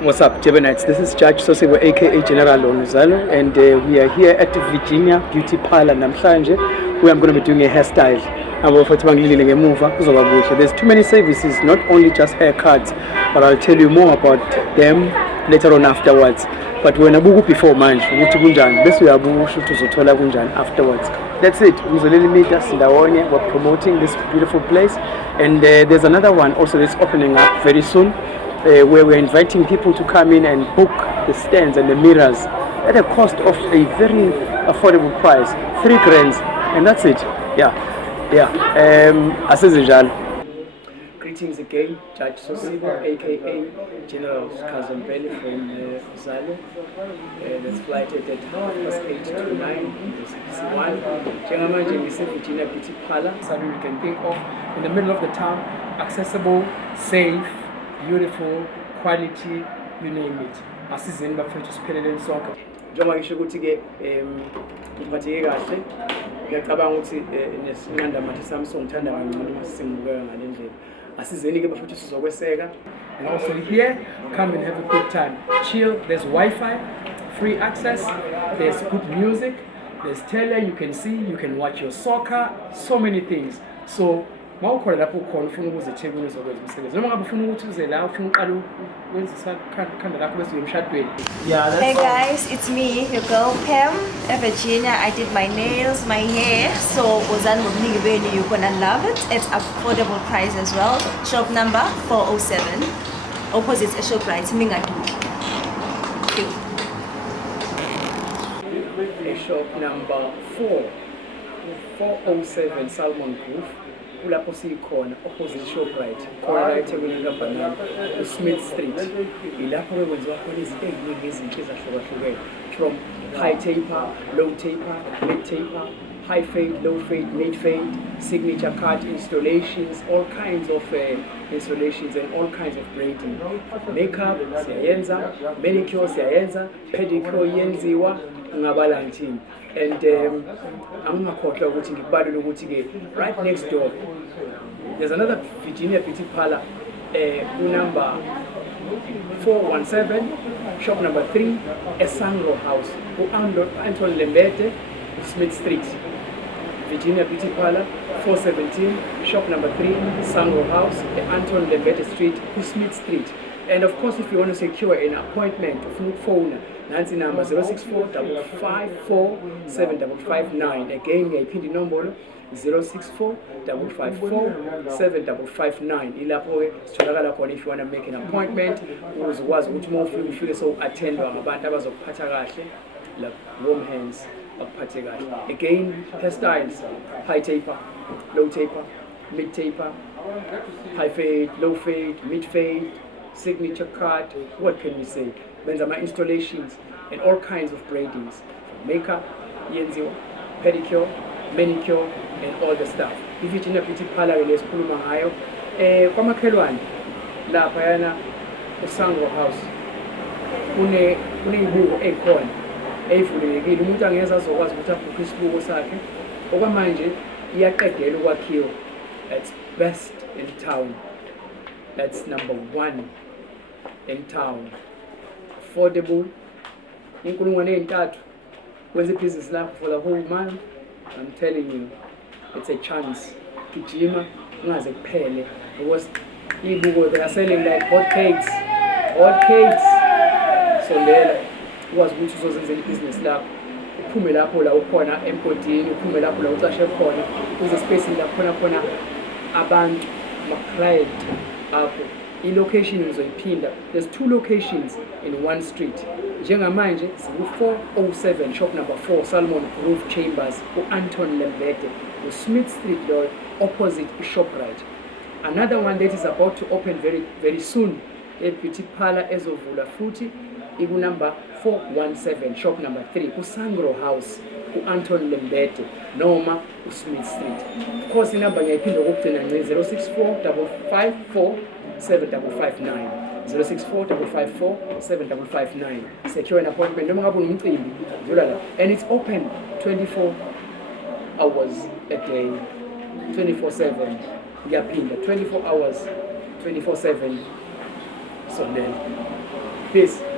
What's up, Jebenites? This is Judge Sosibo, aka General Onuzalo, and we are here at Virginia Beauty Parlor namhlanje, where I'm going to be doing a hairstyle. There's too many services, not only just haircuts, but I'll tell you more about them later on afterwards. But when abuku before manje, ukuthi kunjani, bese uyabuka ukuthi uzothola kunjani afterwards. That's it. We're promoting this beautiful place, and there's another one also that's opening up very soon. Where we're inviting people to come in and book the stands and the mirrors at a cost of a very affordable price, 3 grand, and that's it. Greetings again, Judge Sosibo, aka General Kazumbeli from Zalo. That's flight at 8:30 to 9, 61. Jengamanje Virginia Beauty Parlor, something you can think of in the middle of the town, accessible, safe, beautiful, quality, you name it. Asizeni bafethu siphelele nsonke. Njengoba ngisho ukuthi ke ngiphatheke kahle. Ngiyacabanga ukuthi nesinqanda mathi sami songithanda kancane uma singibukeka ngale ndlela. Asizeni ke bafethu sizokweseka. And also here, come and have a good time. Chill, there's Wi-Fi, free access, there's good music, there's tele, you can see, you can watch your soccer, so many things. So mawukhona lapho ukhona ufuna ukuzitheka uzokwenza umsebenzi noma ngabe ufuna ukuthi uze la ufuna uqala ukwenza isakhanda lakho bese uyemshadweni. Hey guys, it's me, your girl Pam at Virginia. I did my nails, my hair, so wozani ngobuningi benu, you're gonna love it. It's affordable price as well. Shop number 407, opposite ShopRite Mingadu. Shop number 407 Salmon Grove. Kulapho sikhona opposite ShopRite khona la eThekwini kaBanana uSmith Street. Ilapho kwenziwa khona izinto eziningi ezinhle ezahlukahlukene, from high taper, low taper, mid taper, high fade, low fade, mid fade, signature cut installations, all kinds of installations and all kinds of braiding. Makeup siyayenza, manicure siyayenza, pedicure yenziwa ngabala ngithini. And angingakhohlwa ukuthi ngikubalule ukuthi ke right next door there's another Virginia Beauty Parlor, number 417, shop number 3, Esangro House, Anton Lembete, Smith Street. Virginia Beauty Parlor, 417, shop number 3, Sangro House, Anton Lembete Street, Smith Street. And of course, if you want to secure an appointment, phone Nancy number 064 554 7559. Again, ngiyayiphinda inombolo 064 554 7559. Ilapho sitholakala khona if you want to make an appointment, uzokwazi ukuthi uma ufike so attendwa ngabantu abazokuphatha kahle, like warm hands bakuphathe kahle. Again, hairstyles, high taper, low taper, mid taper, high fade, low fade, mid fade, signature cut, what can we say? Benzama installations and all kinds of braidings, makeup, yenziwa, pedicure, manicure, and all the stuff. Virginia Beauty Parlor lesikhuluma ngayo kwamakhelwane lapha yana uSangro House kuneyibuko ekhona eyivulekile, umuntu angeza azokwazi ukuthi abhukhe isibuko sakhe okwamanje iyaqedela ukwakhiwa. That's best in town. That's number 1 in town. Affordable. Inkulungwane entathu kwenza business lakho for the whole month. I'm telling you, it's a chance. Gijima ungaze kuphele, because ibuko they are selling like hot cakes. So lela ukwazi ukuthi uzozenzela business lakho, uphume lapho la ukhona empodini, uphume lapho la ucashe khona, uze space la khona abantu ma-client apho. I-location uzoyiphinda. There's 2 locations in one street. Njengamanje siku-407 shop number 4 Salmon Grove Chambers u-Anton Lembete u-Smith Street Road opposite ShopRite. Another one that is about to open very soon, a beauty parlor ezovula futhi iku-number 417 shop number 3 uSangro House u-Anton Lembete noma uSmith Street. Of course inamba ngiyayiphinda okugcina ngce 064 554 7559, 064 554 7559. Secure an appointment noma ngabe unomcimbi dlula la, and it's open 24 hours a day, 24/7. Ngiyaphinda 24 hours 24/7. So then Peace.